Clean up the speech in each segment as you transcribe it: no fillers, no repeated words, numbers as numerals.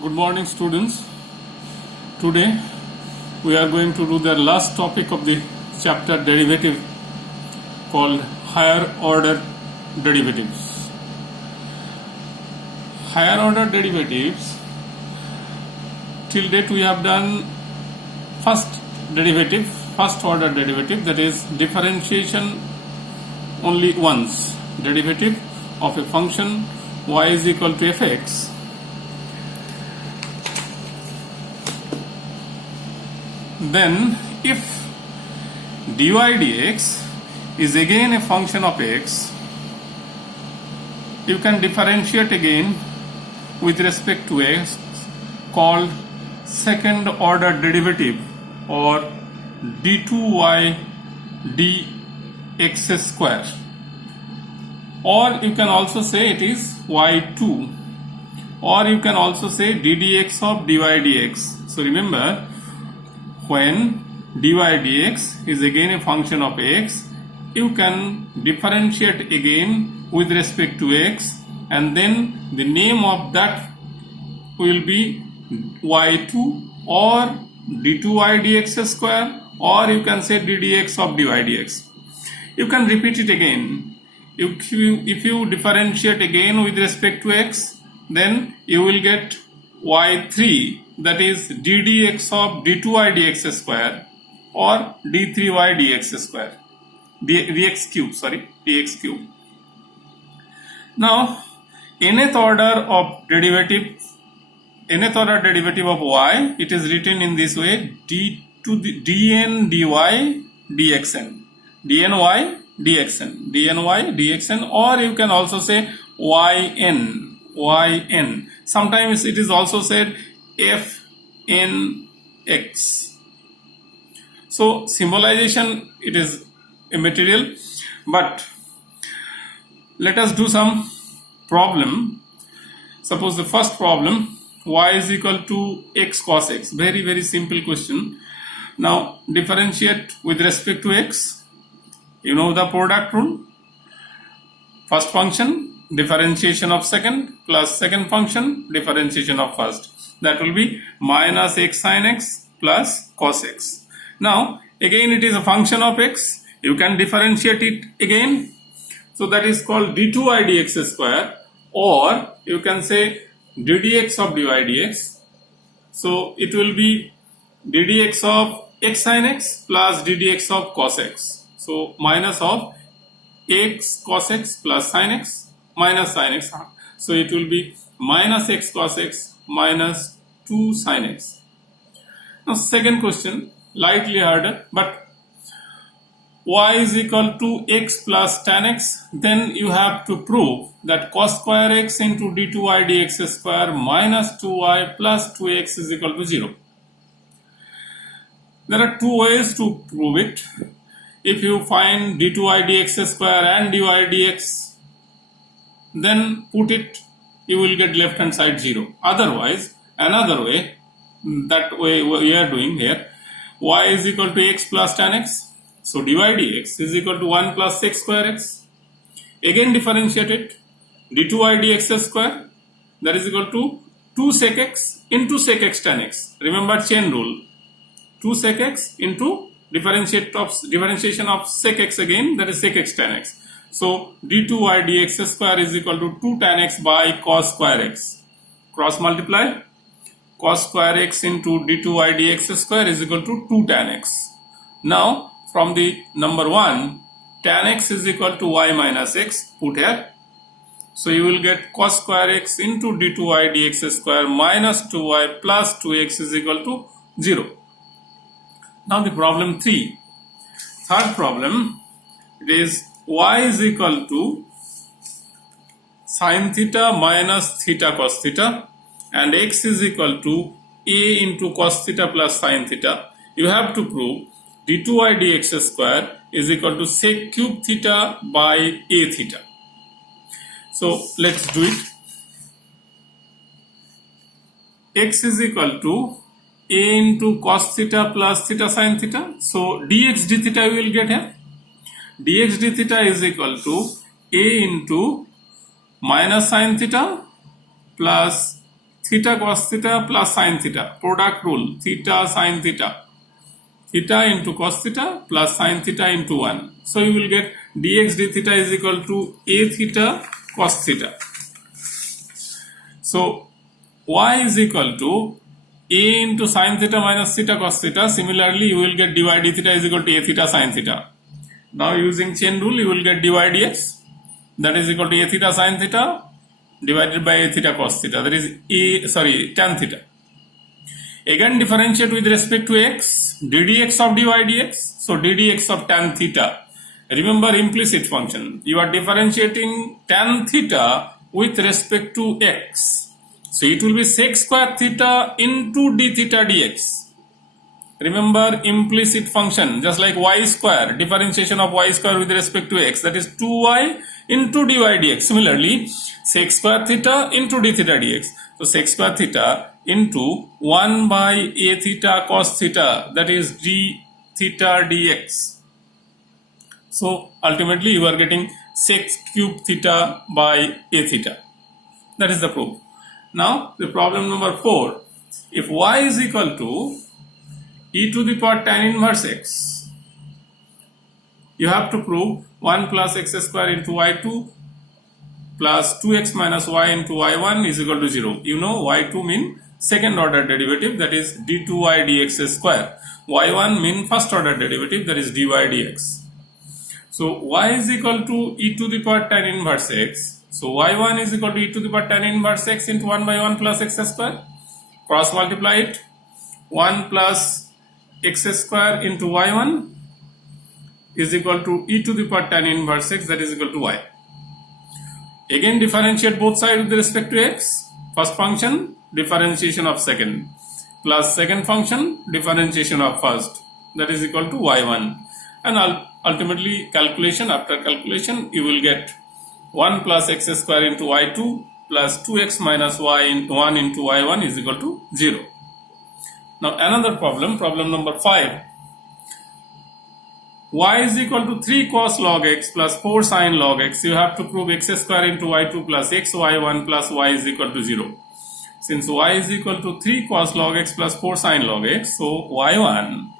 Good morning, students. Today we are going to do the last topic of the chapter derivative called higher order derivatives. Higher order derivatives, till date we have done first order derivative, that is differentiation only once, derivative of a function y is equal to fx. Then if dy dx is again a function of x, you can differentiate again with respect to x, called second order derivative or d2y dx square, or you can also say it is y2, or you can also say ddx of dy dx. So remember, when dy dx is again a function of x, you can differentiate again with respect to x, and then the name of that will be y2 or d2y dx square, or you can say ddx of dy dx. You can repeat it again. If you differentiate again with respect to x, then you will get y3, that is ddx of d2y dx square or d3y dx square, dx cube. Now nth order derivative of y, it is written in this way: d to the dn dy dxn, dny dxn, or you can also say yn. Sometimes it is also said fnx. So symbolization, it is immaterial, but let us do some problem. Suppose the first problem, y is equal to x cos x. Very simple question. Now differentiate with respect to x. You know the product rule. First function differentiation of second plus second function differentiation of first. That will be minus x sin x plus cos x. Now again it is a function of x. You can differentiate it again. So that is called d2y dx square, or you can say ddx of dy dx. So it will be ddx of x sin x plus ddx of cos x. So minus of x cos x plus sin x minus sin x. So it will be minus x cos x minus 2 sin x. Now second question, lightly harder, but y is equal to x plus tan x. Then you have to prove that cos square x into d2y dx square minus 2y plus 2x is equal to 0. There are two ways to prove it. If you find d2y dx square and dy dx, then put it, you will get left hand side 0. Otherwise, another way, that way we are doing here, y is equal to x plus tan x. So dy dx is equal to 1 plus sec square x. Again differentiate it, d2y dx square, that is equal to 2 sec x into sec x tan x. Remember chain rule, 2 sec x into differentiation of sec x again, that is sec x tan x. So d2y dx square is equal to 2 tan x by cos square x. Cross multiply, cos square x into d2y dx square is equal to 2 tan x. Now from the number 1, tan x is equal to y minus x, put here. So you will get cos square x into d2y dx square minus 2y plus 2x is equal to 0. Now the problem 3. Third problem, it is y is equal to sin theta minus theta cos theta, and x is equal to a into cos theta plus sin theta. You have to prove d2y dx square is equal to sec cube theta by a theta. So let's do it. X is equal to a into cos theta plus theta sin theta. So dx d theta you will get here. Dx d theta is equal to a into minus sin theta plus theta cos theta plus sin theta. Product rule, theta sin theta. Theta into cos theta plus sin theta into 1. So you will get dx d theta is equal to a theta cos theta. So y is equal to a into sin theta minus theta cos theta. Similarly, you will get dy d theta is equal to a theta sin theta. Now using chain rule, you will get dy dx, that is equal to a theta sin theta divided by a theta cos theta, that is tan theta. Again differentiate with respect to x, ddx of dy dx, so ddx of tan theta. Remember implicit function, you are differentiating tan theta with respect to x. So it will be sec square theta into d theta dx. Remember implicit function, just like y square, differentiation of y square with respect to x, that is 2y into dy dx. Similarly, sec square theta into d theta dx. So sec square theta into 1 by a theta cos theta, that is d theta dx. So ultimately you are getting sec cube theta by a theta. That is the proof. Now the problem number 4. If y is equal to e to the power tan inverse x, you have to prove 1 plus x square into y2 plus 2x minus y into y1 is equal to 0. You know y2 mean second order derivative, that is d2y dx square. y1 mean first order derivative, that is dy dx. So y is equal to e to the power tan inverse x. So y1 is equal to e to the power tan inverse x into 1 by 1 plus x square. Cross multiply it. 1 plus x square into y1 is equal to e to the power tan inverse x, that is equal to y. Again differentiate both sides with respect to x. First function, differentiation of second, plus second function, differentiation of first, that is equal to y1. And ultimately calculation, after calculation you will get 1 plus x square into y2 plus 2x minus y into 1 into y1 is equal to 0. Now another problem, problem number 5. Y is equal to 3 cos log x plus 4 sin log x. You have to prove x square into y2 plus x y1 plus y is equal to 0. Since y is equal to 3 cos log x plus 4 sin log x, so y1,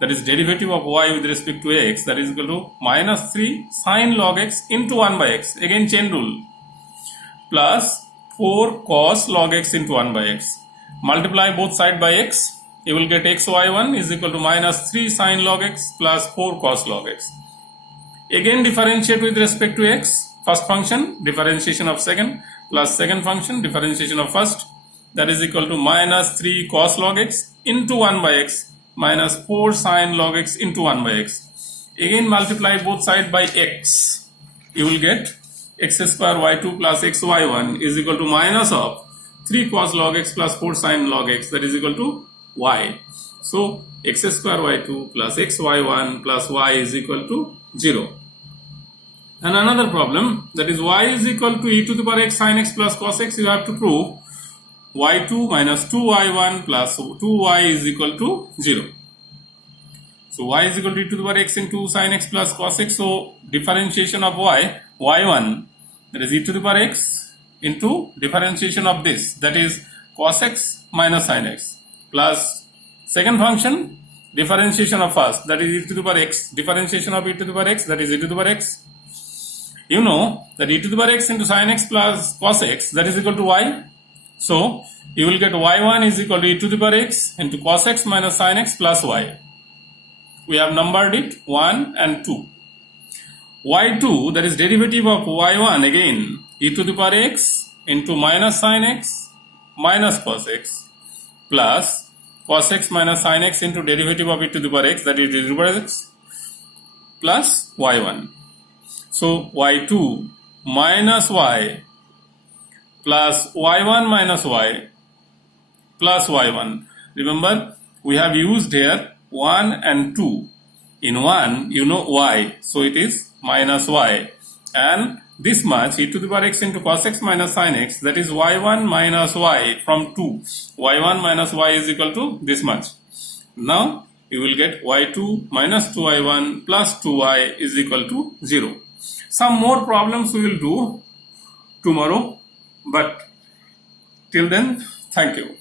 that is derivative of y with respect to x, that is equal to minus 3 sin log x into 1 by x. Again chain rule. Plus 4 cos log x into 1 by x. Multiply both sides by x. You will get x y1 is equal to minus 3 sin log x plus 4 cos log x. Again differentiate with respect to x. First function, differentiation of second, plus second function, differentiation of first, that is equal to minus 3 cos log x into 1 by x minus 4 sin log x into 1 by x. Again multiply both sides by x. You will get x square y2 plus x y1 is equal to minus of 3 cos log x plus 4 sin log x, that is equal to y. So x square y2 plus x y1 plus y is equal to 0. And another problem, that is y is equal to e to the power x sin x plus cos x. You have to prove y2 minus 2y1 plus 2y is equal to 0. So y is equal to e to the power x into sin x plus cos x. So differentiation of y, y1, that is e to the power x into differentiation of this, that is cos x minus sin x, plus second function, differentiation of first, that is e to the power x, differentiation of e to the power x, that is e to the power x. You know that e to the power x into sin x plus cos x, that is equal to y. So you will get y1 is equal to e to the power x into cos x minus sin x plus y. We have numbered it 1 and 2. y2, that is derivative of y1, again e to the power x into minus sin x minus cos x plus cos x minus sin x into derivative of e to the power x, that is e to the power x, plus y1. So y2 minus y plus y1 minus y plus y1. Remember, we have used here 1 and 2. In 1, you know y, so it is minus y. And this much, e to the power x into cos x minus sin x, that is y1 minus y from 2. y1 minus y is equal to this much. Now, you will get y2 minus 2y1 plus 2y is equal to 0. Some more problems we will do tomorrow, but till then, Thank you.